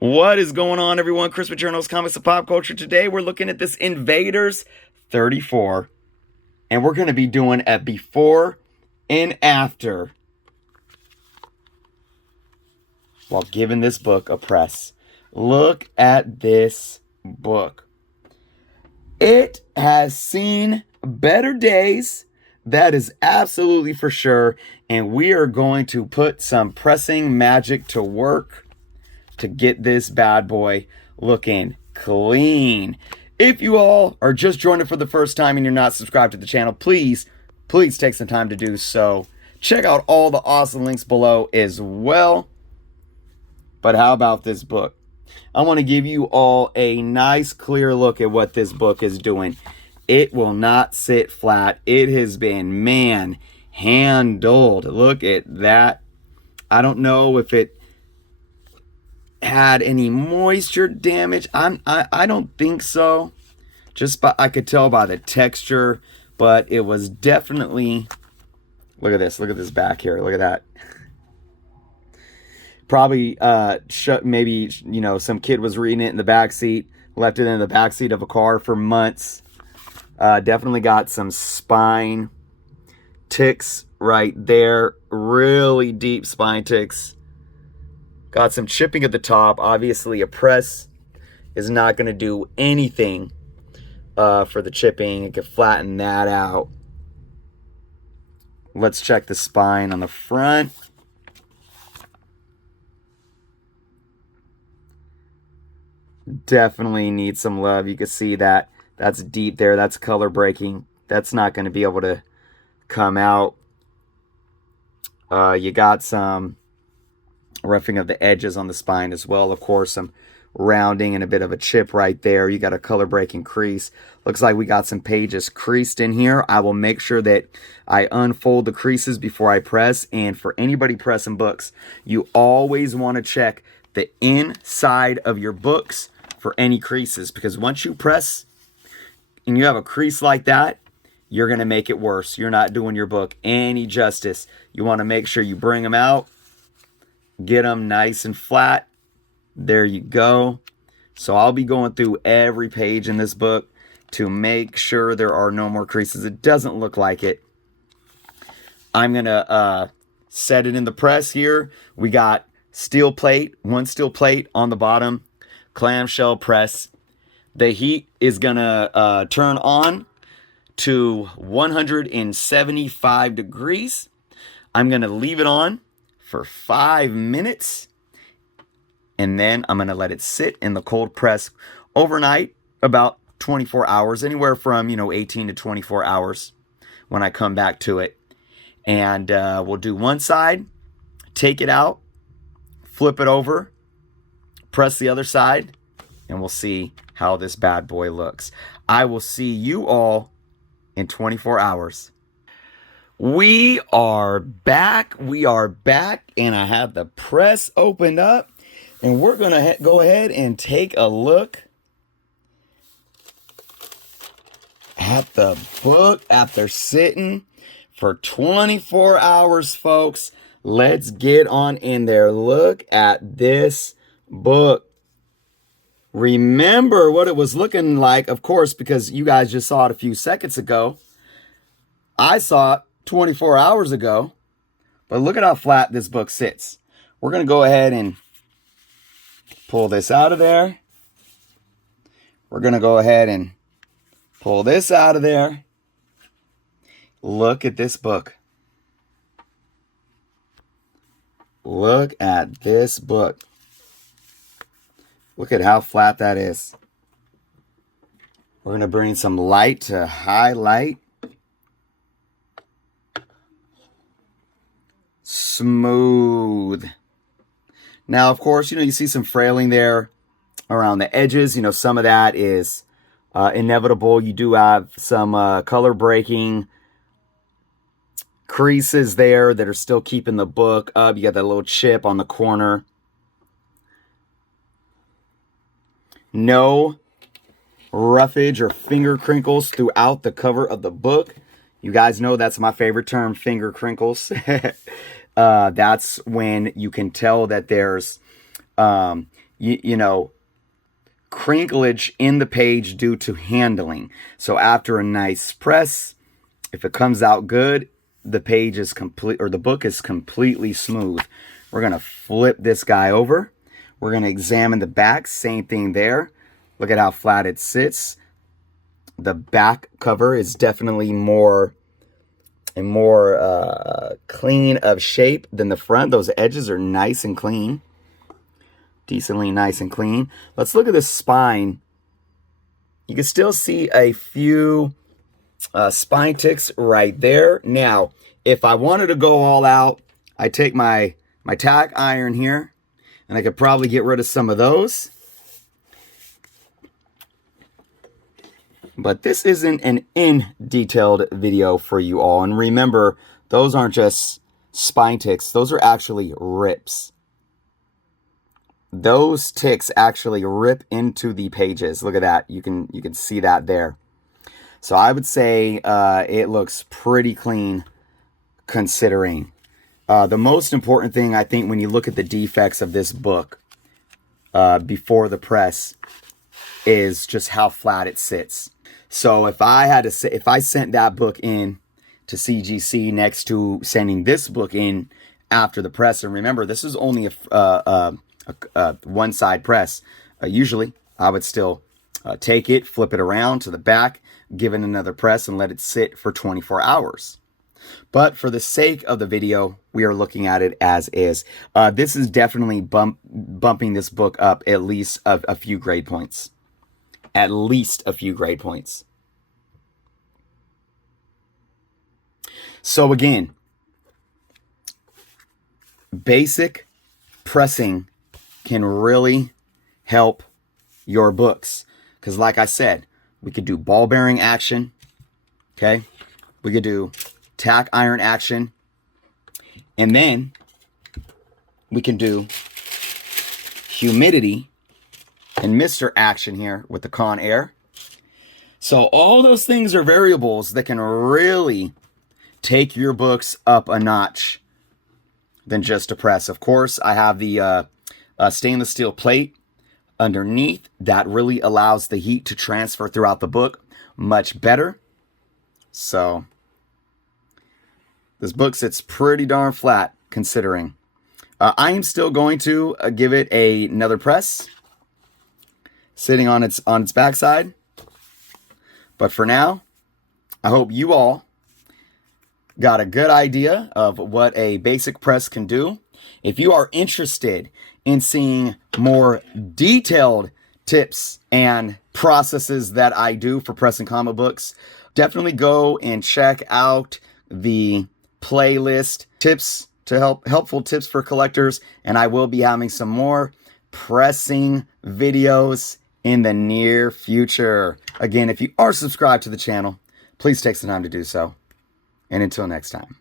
What is going on, everyone? Chris with Journals, Comics, and Pop Culture. Today, we're looking at this Invaders 34, and we're going to be doing a before and after while giving this book a press. Look at this book. It has seen better days. That is absolutely for sure. And we are going to put some pressing magic to work to get this bad boy looking clean. If you all are just joining for the first time and you're not subscribed to the channel, please take some time to do so. Check out all the awesome links below as well. But how about this book? I want to give you all a nice clear look at what this book is doing. It will not sit flat. It has been handled. Look at that. I don't know if it had any moisture damage. I don't think so. I could tell by the texture, but it was definitely. Look at this. Look at this back here. Look at that. Probably maybe some kid was reading it in the back seat, left it in the back seat of a car for months. Definitely got some spine ticks right there. Really deep spine ticks. Got some chipping at the top. Obviously, a press is not going to do anything for the chipping. It can flatten that out. Let's check the spine on the front. Definitely needs some love. You can see that. That's deep there. That's color breaking. That's not going to be able to come out. You got some roughing of the edges on the spine as well. Of course, some rounding and a bit of a chip right there. You got a color breaking crease. Looks like we got some pages creased in here. I will make sure that I unfold the creases before I press. And for anybody pressing books, you always want to check the inside of your books for any creases, because once you press and you have a crease like that, you're going to make it worse. You're not doing your book any justice. You want to make sure you bring them out, get them nice and flat. There you go. So I'll be going through every page in this book to make sure there are no more creases. It doesn't look like it. I'm going to set it in the press here. We got steel plate, one steel plate on the bottom, clamshell press. The heat is going to turn on to 175 degrees. I'm going to leave it on for 5 minutes. And then I'm going to let it sit in the cold press overnight, about 24 hours, anywhere from, 18 to 24 hours when I come back to it. And we'll do one side, take it out, flip it over, press the other side, and we'll see how this bad boy looks. I will see you all in 24 hours. We are back. And I have the press opened up. And we're going to go ahead and take a look at the book after sitting for 24 hours, folks. Let's get on in there. Look at this book. Remember what it was looking like, of course, because you guys just saw it a few seconds ago. I saw it 24 hours ago. But look at how flat this book sits. We're going to go ahead and pull this out of there. We're going to go ahead and pull this out of there. Look at this book. Look at this book. Look at how flat that is. We're going to bring some light to highlight. Smooth. Now, of course, you see some frailing there around the edges. Some of that is inevitable. You do have some color breaking creases there that are still keeping the book up. You got that little chip on the corner. No roughage or finger crinkles throughout the cover of the book. You guys know that's my favorite term, finger crinkles. That's when you can tell that there's you know, crinklage in the page due to handling. So after a nice press, if it comes out good, the page is complete, or the book is completely smooth. We're going to flip this guy over. We're going to examine the back. Same thing there. Look at how flat it sits. The back cover is definitely more clean of shape than the front. Those edges are nice and clean. Decently nice and clean. Let's look at the spine. You can still see a few spine ticks right there. Now, if I wanted to go all out, I take my tack iron here, and I could probably get rid of some of those. But this isn't an in-detailed video for you all. And remember, those aren't just spine ticks. Those are actually rips. Those ticks actually rip into the pages. Look at that. You can see that there. So I would say it looks pretty clean considering. The most important thing, I think, when you look at the defects of this book before the press is just how flat it sits. So if I sent that book in to CGC next to sending this book in after the press, and remember, this is only a one-side press. Usually, I would still take it, flip it around to the back, give it another press, and let it sit for 24 hours. But for the sake of the video, we are looking at it as is. This is definitely bumping this book up at least a few grade points. At least a few grade points. So again, basic pressing can really help your books. Because like I said, we could do ball bearing action. Okay. We could do tack iron action. And then we can do humidity and mister action here with the Conair. So all those things are variables that can really take your books up a notch than just a press. Of course, I have the stainless steel plate underneath that really allows the heat to transfer throughout the book much better. So this book sits pretty darn flat considering. I am still going to give it another press, sitting on its backside. But for now, I hope you all got a good idea of what a basic press can do. If you are interested in seeing more detailed tips and processes that I do for pressing comic books, definitely go and check out the playlist tips to helpful tips for collectors, and I will be having some more pressing videos in the near future. Again, if you are subscribed to the channel, please take some time to do so. And until next time.